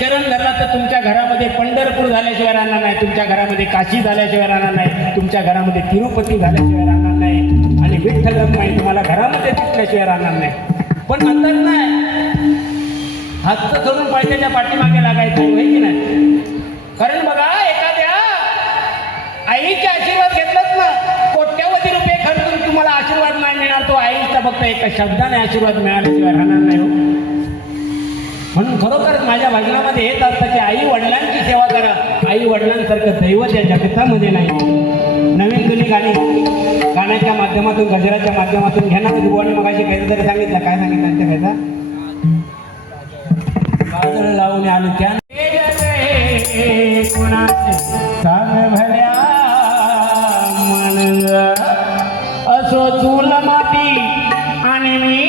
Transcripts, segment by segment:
चरण धरला तर तुमच्या घरामध्ये पंढरपूर झाल्याशिवाय राहणार नाही. तुमच्या घरामध्ये काशी झाल्याशिवाय राहणार नाही. तुमच्या घरामध्ये तिरुपती झाल्याशिवाय राहणार नाही. आणि विठ्ठल नाही तुम्हाला घरामध्ये दिसल्याशिवाय राहणार नाही. पण म्हणतात नाही हस्त धरून पैशाच्या पाठीमागे लागायचं होय की नाही? कारण बघा एखाद्या आईचे आशीर्वाद घेतलात ना. कोट्यावधी रुपये खर्चून तुम्हाला आशीर्वाद नाही मिळणार तो आईचा फक्त एका शब्दाने आशीर्वाद मिळाल्याशिवाय राहणार नाही हो. म्हणून खरोखरच माझ्या भाषणामध्ये हेच असतं की आई वडिलांची सेवा करा. आई वडिलांसारखं दैवत या जगतामध्ये नाही. नवीन जुनी गाणी. गाण्याच्या माध्यमातून गजराच्या माध्यमातून घ्या ना बुवाने मगाशी काहीतरी सांगितलं. काय सांगितलं ते कायदा काजळ लावून आलो त्या. सांग भल्या मन असो चूल माती आणि मी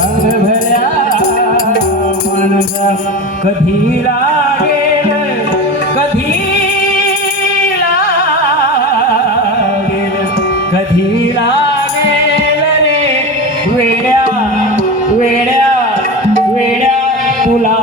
सांग भल्या मनजा कधी लागेल कधी लागेल कधी लागेल रे? वेड्या वेड्या वेड्या तुला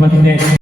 quantità